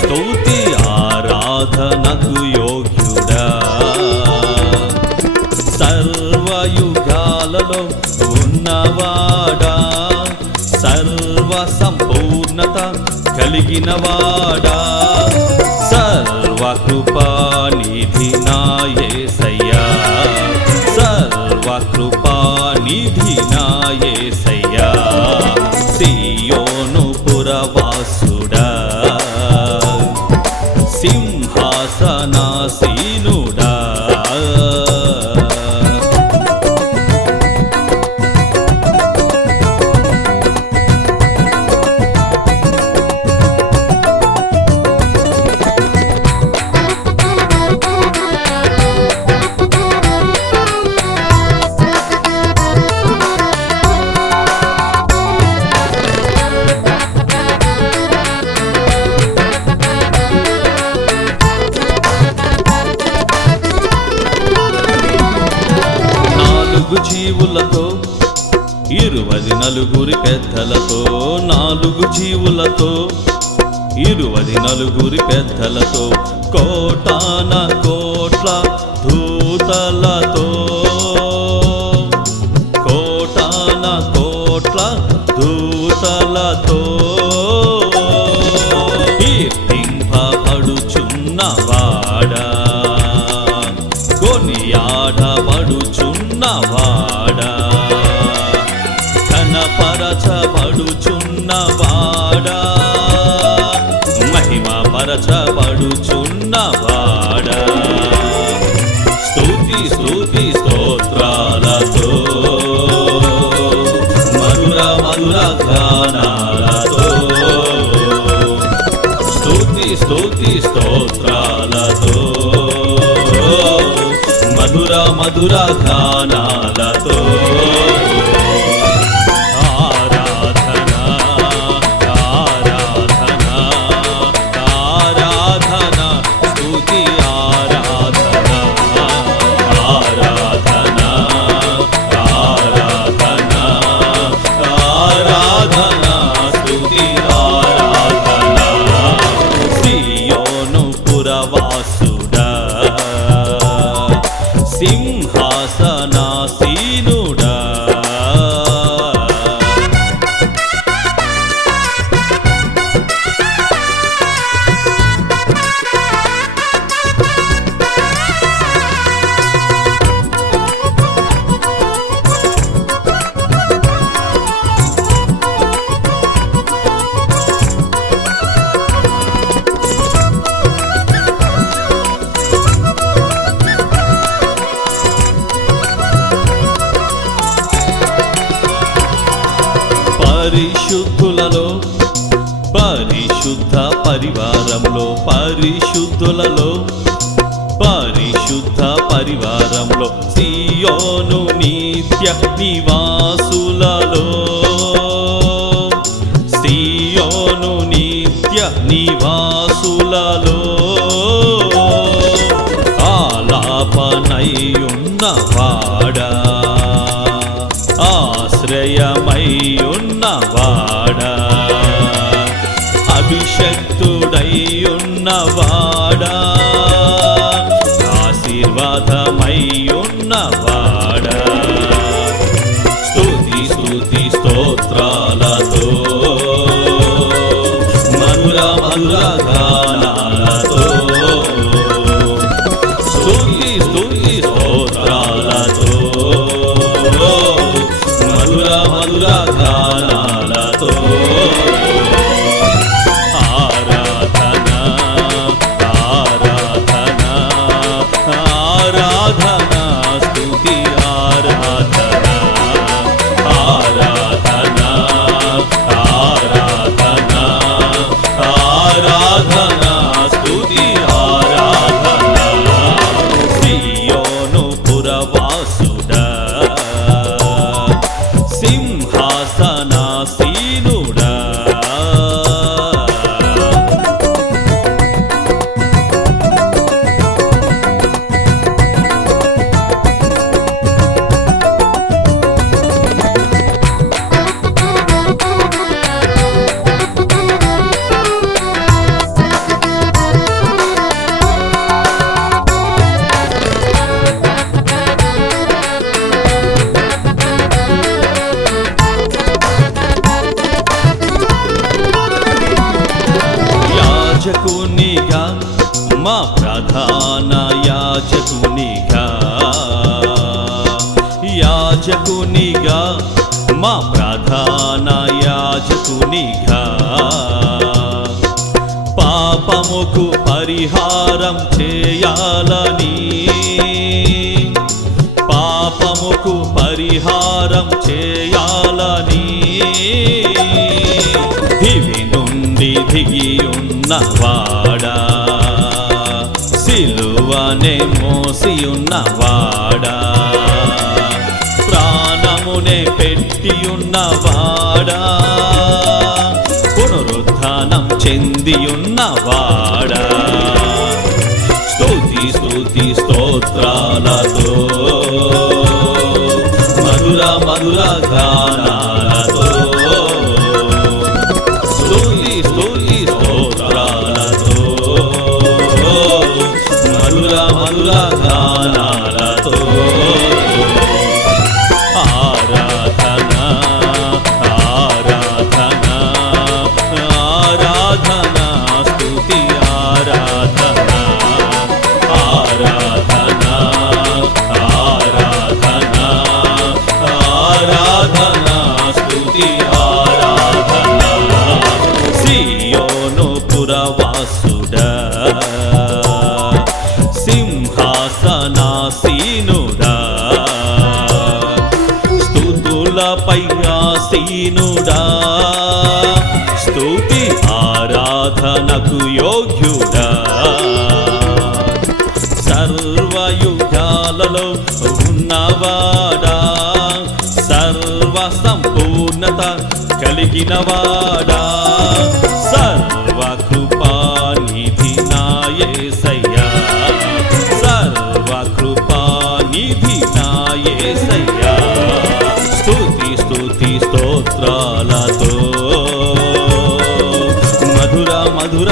స్తుతి ఆరాధనకు యోగ్యుడా సర్వయుగాలలో ఉన్నవాడా? సర్వ సంపూర్ణత కలిగినవాడా? సర్వకృపానిధి నలుగురి పెద్దలతో నాలుగు జీవులతో ఇరువది నలుగురి పెద్దలతో కోటాన కోట్ల దూతలతో. కోటాన కోట్ల దూతలతో. మహిమపరచబడుచున్నవాడా స్తుతి స్తుతి స్తోత్రాలతో మధుర మధుర గానాలతో. స్తుతి స్తుతి స్తోత్రాలతో మధుర మధుర గానాలతో. పరిశుద్ధులలో పరిశుద్ధ పరివారంలో పరిశుద్ధులలో పరిశుద్ధ పరివారంలో సియోను నిత్య నివాసులలో. సియోను నిత్య నివాసులలో. ఆలాపనయ్యున్నవాడా ఆశ్రయమయ్యున్నవాడా ఆశీర్వాదమయ్యున్నవాడా స్తుతి స్తుతి స్తోత్రాలతో. మధుర మధుర గానాలతో. స్తుతి స్తుతి స్తోత్రాలతో. మధుర మధుర గానాలతో యాజకునిగా యాజకునిగా మా ప్రధాన యాజకునిగా. పాపముకు పరిహారం చేయాలని. పాపముకు పరిహారం చేయాలని. దివి నుండి దిగి ఉన్నవాడు మోసియున్నవాడా? ప్రాణమునే పెట్టియున్నవాడా? పునరుద్ధానం చెందియున్నవాడా? చెంది ఉన్నవాడా స్తుతి స్తుతి స్తోత్రాలతో మధుర మధుర గాన సనాసీనుడా స్తుతులపై ఆసీనుడా స్తుతి ఆరాధనకు యోగ్యుడా. సర్వయుగాలలో ఉన్నవాడా. సర్వ సంపూర్ణత కలిగినవాడా. వస్త్రాలతో. మధుర మధుర